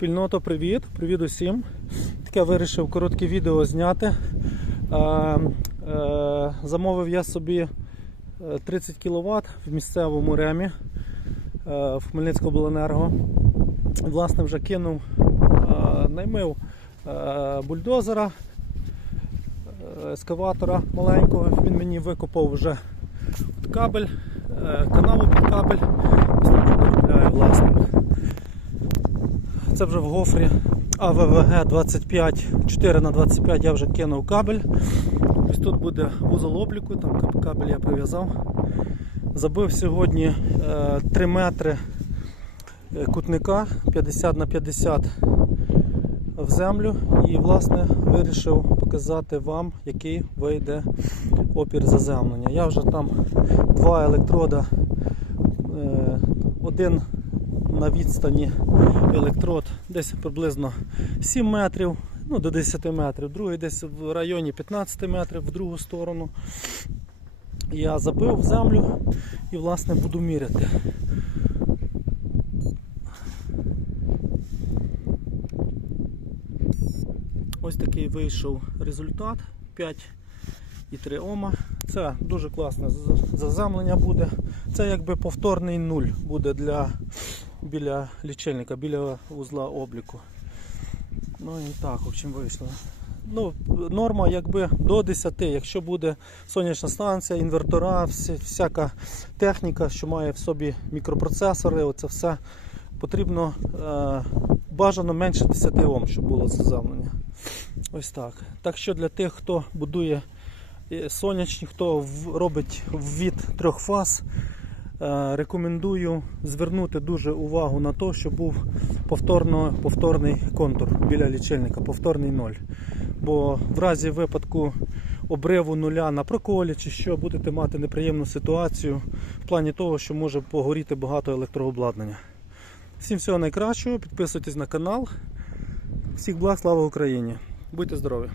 Спільнота, привіт! Привіт усім! Таке вирішив коротке відео зняти. Е, е, замовив я собі е, 30 кВт в місцевому ремі е, в Хмельницького обленерго. Власне, вже кинув, е, наймив е, бульдозера, е, ескаватора маленького. Він мені викопав вже кабель, е, канаву під кабель. Ось так доробляє власне. Це вже в гофрі АВВГ 25 4 на 25 я вже кинув кабель. Ось тут буде вузол обліку, там кабель я прив'язав. Забив сьогодні е, 3 метри е, кутника 50 на 50 в землю і власне вирішив показати вам, який вийде опір заземлення. Я вже там два електрода, е, один на відстані електрод десь приблизно 7 метрів, ну до 10 метрів, другий десь в районі 15 метрів в другу сторону. Я забив в землю і власне буду міряти. Ось такий вийшов результат 5,3 Ома. Це дуже класне заземлення буде. Це якби повторний нуль буде для біля лічильника, біля вузла обліку. Ну і так, в общем, вийшло. Ну, норма якби до 10, якщо буде сонячна станція, інвертора, всяка техніка, що має в собі мікропроцесори, оце все потрібно е, бажано менше 10 Ом, щоб було заземлення. Ось так. Так що для тих, хто будує е, сонячні, хто робить ввід трьох фаз, рекомендую звернути дуже увагу на те, щоб був повторно, повторний контур біля лічильника, повторний ноль. Бо в разі випадку обриву нуля на проколі чи що, будете мати неприємну ситуацію в плані того, що може погоріти багато електрообладнання. Всім всього найкращого, підписуйтесь на канал. Всіх благ, слава Україні! Будьте здорові!